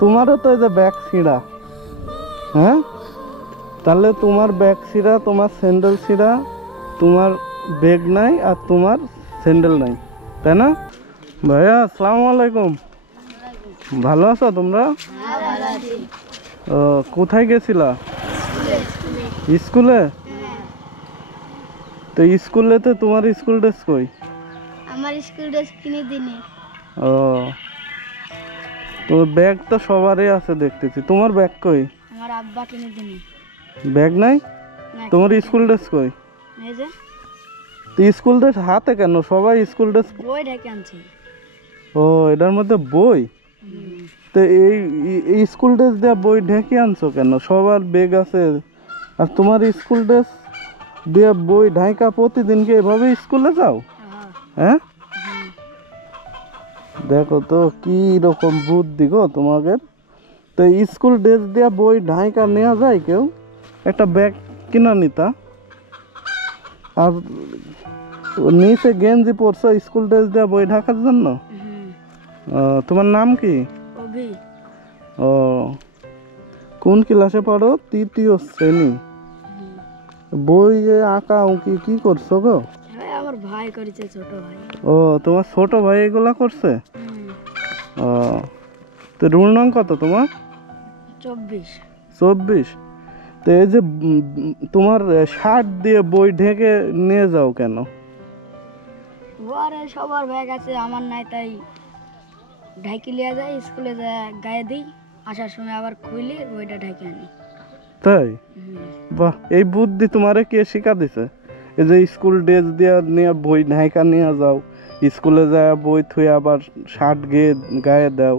তোমারও তো এই যে ব্যাগ ছিঁড়া। হ্যাঁ, তাহলে তোমার ব্যাগ ছিঁড়া, তোমার স্যান্ডেল ছিঁড়া, তোমার ব্যাগ নাই আর তোমার স্যান্ডেল নাই, তাই না? ভাইয়া আসসালামু আলাইকুম, ভালো আছো তোমরা? ও, কোথায় গেছিলা? স্কুলে। তো স্কুলে তো তোমার স্কুল ড্রেস কই? আমার স্কুল ড্রেস কিনে দিনি। ও, তোমার ব্যাগ তো সবারই আছে দেখতেছি, তোমার ব্যাগ কই? আমার আব্বা কিনে দিনি। ব্যাগ নাই? না, তোমার স্কুল ড্রেস কই? এই যে তো স্কুল ড্রেস হাতে কেন? সবাই স্কুল ড্রেস। বই ঢেকে আনছি। ও, এটার মধ্যে বই? তো এই স্কুল ড্রেস দিয়ে বই ঢেকে আনছো কেন? সবার ব্যাগ আছে আর তোমার স্কুল ড্রেস দিয়ে বই ঢাকা প্রতিদিন কি এভাবে স্কুলে যাও? হ্যাঁ, দেখো তো কি রকম বুদ্ধি গো তোমাদের। তো স্কুল ড্রেস দিয়ে বই ঢাকা নেওয়া যায় কেউ? একটা ব্যাগ কিনা নিতা। আর নিচে গেঞ্জি পরছো স্কুল ড্রেস দিয়ে বই ঢাকার জন্য? তোমার নাম কি? অভি। ও, কোন ক্লাসে পড়ো? তৃতীয় শ্রেণী। বই আঁকা উঁকি কি করছো গো? আমার ভাই করেছে, ছোট ভাই। ও, তোমার ছোট ভাই এগুলা করছে? ও, তো রুল নং কত তোমার? 24। 24। তো এই যে তোমার শার্ট দিয়ে বই ঢেকে নিয়ে যাও কেন? আরে সবার ব্যাগ আছে, আমার নাই, তাই ঢাকি লিয়ে যাই স্কুলে, যা গায়ে দিই, আসার সময় আবার খুলে বইটা ঢাকি আনি। তাই? বাহ, এই বুদ্ধি তোমারে কে শিখা দিছে? এই যে স্কুল ড্রেস দিয়ে নিয়ে বই ঢাকা নিয়ে যাও, স্কুলে যায় বই থুয়ে আবার শার্ট গায়ে দাও,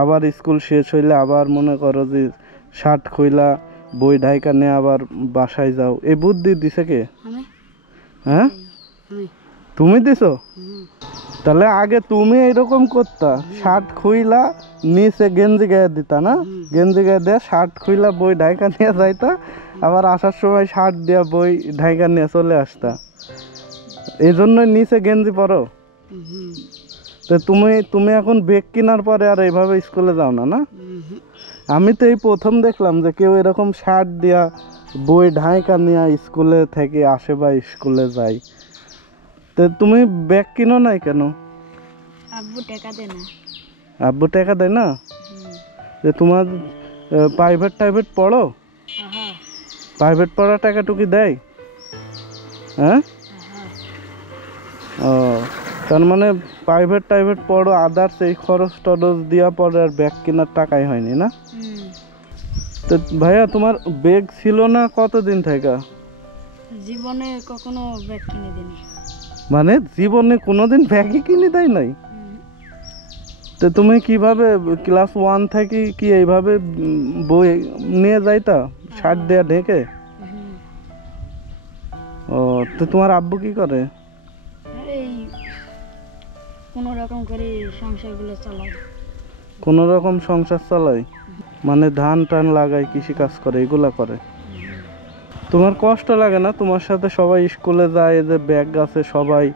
আবার স্কুল শেষ হইলে আবার মনে করো যে শার্ট খুইলা বই ঢাকা নিয়ে আবার বাসায় যাও, এই বুদ্ধি দিছে কে? হ্যাঁ, তুমি দিছো? তাহলে আগে তুমি এইরকম করতা, শার্ট খুইলা নিচে গেঞ্জি গায়ে দিতা না, গেঞ্জি গায়ে দিয়ে শার্ট খুইলা বই ঢাকা নিয়ে যাইতা, আবার আসার সময় শার্ট দিয়া বই ঢাকা নিয়ে চলে আসতা, এই জন্যই নিচে গেঞ্জি পরো। তো তুমি এখন ব্যাগ কেনার পরে আর এইভাবে স্কুলে যাও না? না, আমি তো এই প্রথম দেখলাম যে কেউ এরকম শার্ট দিয়া বই ঢাকা নিয়ে স্কুলে থেকে আসে বা স্কুলে যায়। তো তুমি ব্যাগ কিনো নাই কেন? আব্বু টাকা দেয় না। আব্বু টাকা দেয় না? যে তোমার প্রাইভেট পড়ো, প্রাইভেট পড়ার টাকা টুকি দেয়? হ্যাঁ, ও, তার মানে প্রাইভেট পড়ো, আদার্স এই খরচ টরচ দিয়া পরে আর ব্যাগ কেনার টাকাই হয়নি না? তো ভাইয়া তোমার ব্যাগ ছিল না কতদিন থেকে? জীবনে কখনো ব্যাগ কিনে দিনি। মানে জীবনে কোনোদিন ব্যাগই কিনে দেয় নাই? তো তুমি কিভাবে ক্লাস 1 থেকে কি এইভাবে বই নিয়ে যাইতা শার্ট দেয়া ঢেকে? ও, তো তোমার আব্বু কি করে? এই কোনো রকম করে সংসারগুলো চালায়। কোনো রকম সংসার চালায়? মানে ধান টান লাগায়, কৃষি কাজ করে, এগুলা করে? তোমার কষ্ট লাগে না? তোমার সাথে সবাই স্কুলে যায়, এই যে ব্যাগ আছে সবাই,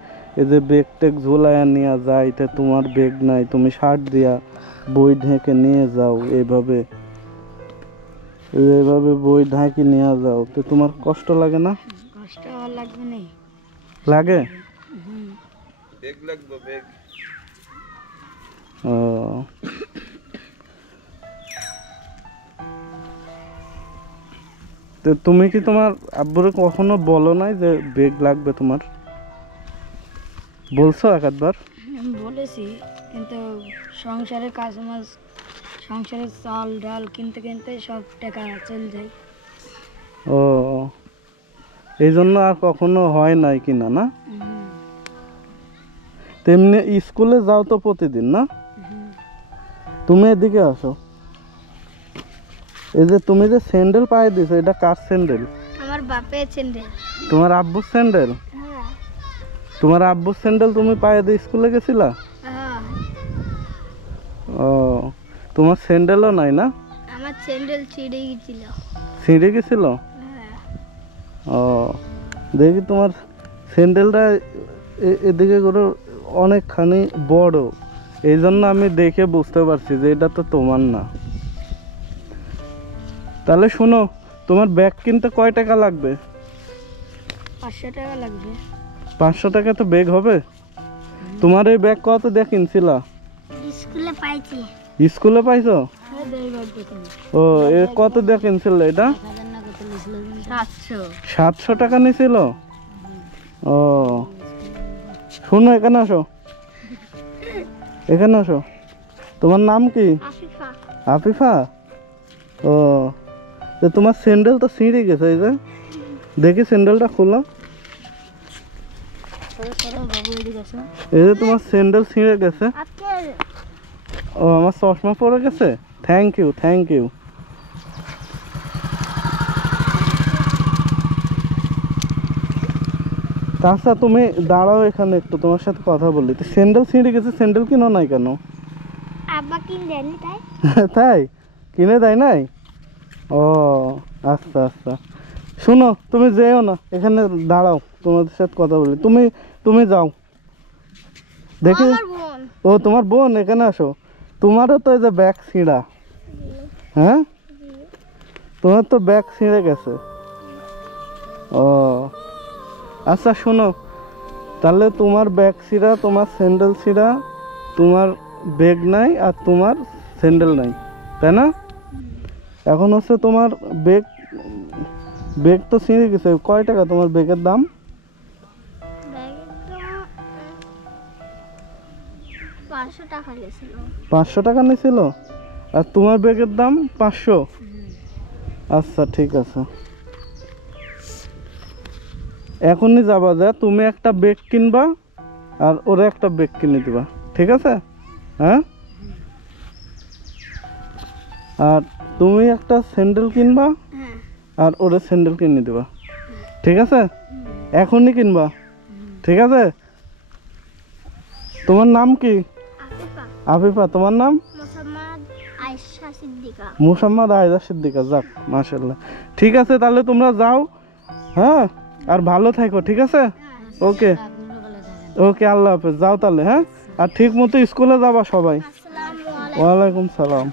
এই যে ব্যাগ টেক ঝুলাইয়া নিয়ে যায়, তো তোমার ব্যাগ নাই, তুমি শার্ট দিয়া বই ঢেকে নিয়ে যাও, এইভাবে বই ঢাকি নিয়ে যাও, তো তোমার কষ্ট লাগে না? কষ্ট লাগবে না। লাগে? ও, তো তুমি কি তোমার আব্বুরে কখনো বলো নাই যে ব্যাগ লাগবে তোমার? বলছো একবার? বলেছি, কিন্তু সংসারের কাজ মাজ, সংসারের চাল ডাল কিনতে কিনতে সব টাকা চলে যায়। ও, এই জন্য আর কখনো হয় নাই কিনা না? তেমনি স্কুলে যাও তো প্রতিদিন না? তুমি এদিকে আসো। এই যে তুমি যে স্যান্ডেল পায়ে দিছো, এটা কার স্যান্ডেল? আমার বাপের স্যান্ডেল। তোমার আব্বুর স্যান্ডেল? তোমার আব্বুর স্যান্ডেল তুমি পায়ে দিয়ে স্কুলে গেছিলা? ও, তোমার স্যান্ডেলও নাই না? আমার স্যান্ডেল ছিঁড়ে গেছিল। ছিঁড়ে গেছিল? ও, দেখি তোমার স্যান্ডেলটা এদিকে করে অনেকখানি বড়, এই জন্য আমি দেখে বুঝতে পারছি যে এটা তো তোমার না। তাহলে শোনো, তোমার ব্যাগ কিনতে কয় টাকা লাগবে? 500 টাকা লাগবে। 500 টাকা তো ব্যাগ হবে? তোমার এই ব্যাগ কত দিয়ে কিনছিলা? স্কুলে পাইছি। স্কুলে পাইছো? হ্যাঁ, দেই ব্যাগ দেখুন। ও, এ কত দিয়ে কিনছিল এটা? 700 টাকা নিছিল? ও, শোনো, এখানে আসো, এখানে আসো। তোমার নাম কি? আফিফা। আফিফা? ও, তো তোমার স্যান্ডেল তো ছিঁড়ে গেছে, এই যে দেখি স্যান্ডেলটা খোলো। এই যে তোমার স্যান্ডেল ছিঁড়ে গেছে। ও, আমার চশমা পড়ে গেছে। Thank you, thank you. আচ্ছা, তুমি দাঁড়াও এখানে একটু, তোমার সাথে কথা বলি। তো স্যান্ডেল ছিঁড়ে গেছে, স্যান্ডেল কিনো নাই কেন? আব্বা কিনে দেয়নি তাই। তাই কিনে দেয় নাই? ও, আচ্ছা আচ্ছা। শোনো, তুমি যেও না, এখানে দাঁড়াও, তোমাদের সাথে কথা বলি। তুমি তুমি যাও দেখি। ও, তোমার বোন? এখানে আসো। তোমারও তো এই যে ব্যাগ ছিঁড়া। হ্যাঁ, তোমার তো ব্যাগ ছিঁড়ে গেছে। ও আচ্ছা, শোনো, তাহলে তোমার ব্যাগ ছিঁড়া, তোমার স্যান্ডেল ছিঁড়া, তোমার ব্যাগ নাই আর তোমার স্যান্ডেল নাই, তাই না? এখন হচ্ছে তোমার ব্যাগ, ব্যাগ তো ছিঁড়ে গেছে। কয় টাকা তোমার ব্যাগের দাম? 500 টাকা গেছিল। 500 টাকা নিয়েছিল? আর তোমার ব্যাগের দাম 500? আচ্ছা, ঠিক আছে। এখনই যাবা, যা তুমি একটা ব্যাগ কিনবা আর ওরা একটা ব্যাগ কিনে দিবা, ঠিক আছে? হ্যাঁ, আর তুমি একটা স্যান্ডেল কিনবা আর ওরা স্যান্ডেল কিনে দিবা, ঠিক আছে? এখনই কিনবা, ঠিক আছে? তোমার নাম কি? আফিফা। আফিফা, তোমার নাম? মোহাম্মদ আয়েশা সিদ্দিকা। মুহাম্মদ আয়েশা সিদ্দিকা। যাক, মাশাআল্লাহ। ঠিক আছে, তাহলে তোমরা যাও। হ্যাঁ, আর ভালো থাকো, ঠিক আছে? ওকে ওকে, আল্লাহ হাফেজ। যাও তাহলে, হ্যাঁ? আর ঠিক মতো স্কুলে যাবা সবাই। আসসালামু আলাইকুম। ওয়ালাইকুম সালাম।